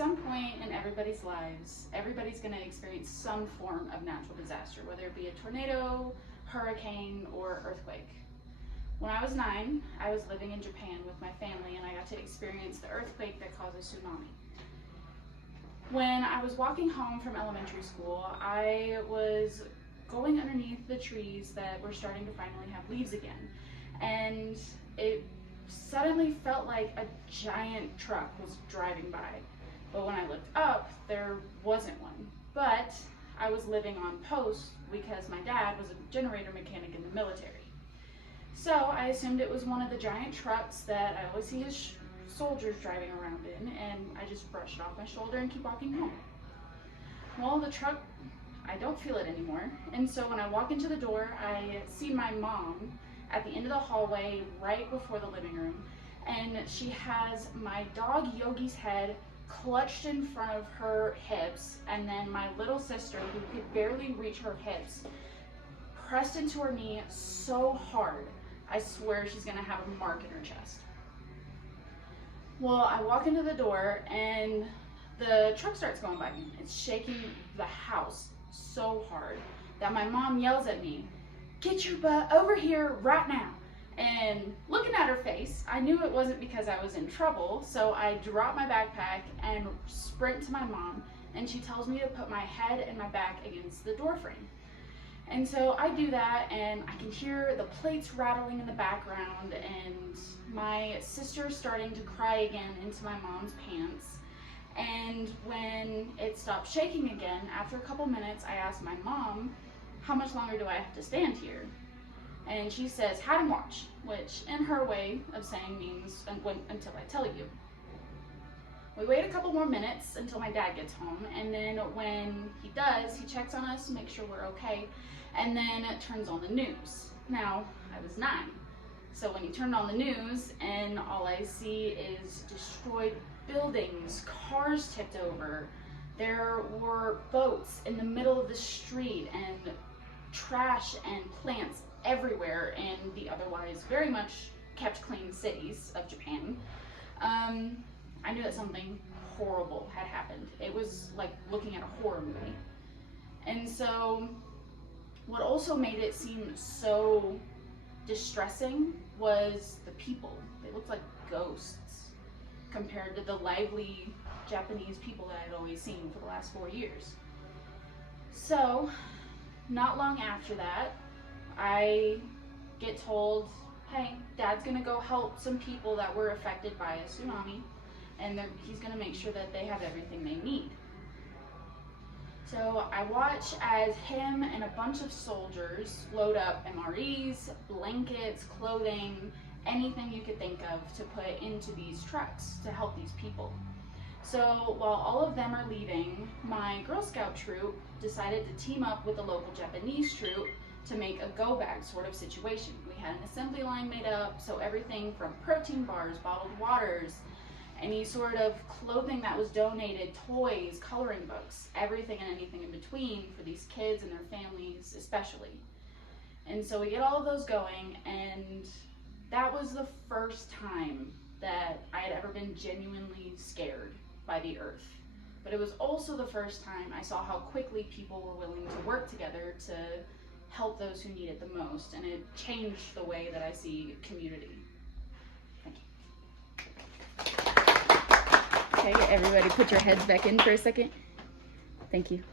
some point in everybody's lives, everybody's going to experience some form of natural disaster, whether it be a tornado, hurricane, or earthquake. When I was 9, I was living in Japan with my family, and I got to experience the earthquake that caused a tsunami. When I was walking home from elementary school, I was going underneath the trees that were starting to finally have leaves again, and it suddenly felt like a giant truck was driving by. But when I looked up, there wasn't one. But I was living on post because my dad was a generator mechanic in the military. So I assumed it was one of the giant trucks that I always see his soldiers driving around in, and I just brushed it off my shoulder and keep walking home. Well, the truck, I don't feel it anymore. And so when I walk into the door, I see my mom at the end of the hallway right before the living room, and she has my dog Yogi's head clutched in front of her hips, and then my little sister, who could barely reach her hips, pressed into her knee so hard, I swear she's gonna have a mark in her chest. Well, I walk into the door and the truck starts going by me. It's shaking the house so hard that my mom yells at me, "Get your butt over here right now." And looking at her face, I knew it wasn't because I was in trouble, so I drop my backpack and sprint to my mom, and she tells me to put my head and my back against the door frame. And so I do that, and I can hear the plates rattling in the background, and my sister starting to cry again into my mom's pants. And when it stopped shaking again, after a couple minutes, I asked my mom, "How much longer do I have to stand here?" And she says, "Hide and watch," which in her way of saying means until I tell you. We wait a couple more minutes until my dad gets home, and then when he does, he checks on us, makes sure we're okay, and then turns on the news. Now, I was 9, so when he turned on the news and all I see is destroyed buildings, cars tipped over, there were boats in the middle of the street, and trash and plants everywhere in the otherwise very much kept clean cities of Japan, I knew that something horrible had happened. It was like looking at a horror movie. And so what also made it seem so distressing was the people. They looked like ghosts compared to the lively Japanese people that I'd always seen for the last 4 years. So not long after that, I get told, "Hey, Dad's gonna go help some people that were affected by a tsunami, and he's gonna make sure that they have everything they need." So I watch as him and a bunch of soldiers load up MREs, blankets, clothing, anything you could think of to put into these trucks to help these people. So while all of them are leaving, my Girl Scout troop decided to team up with the local Japanese troop to make a go-bag sort of situation. We had an assembly line made up, so everything from protein bars, bottled waters, any sort of clothing that was donated, toys, coloring books, everything and anything in between for these kids and their families especially. And so we get all of those going, and that was the first time that I had ever been genuinely scared by the earth. But it was also the first time I saw how quickly people were willing to work together to help those who need it the most, and it changed the way that I see community. Thank you. Okay, everybody put your heads back in for a second. Thank you.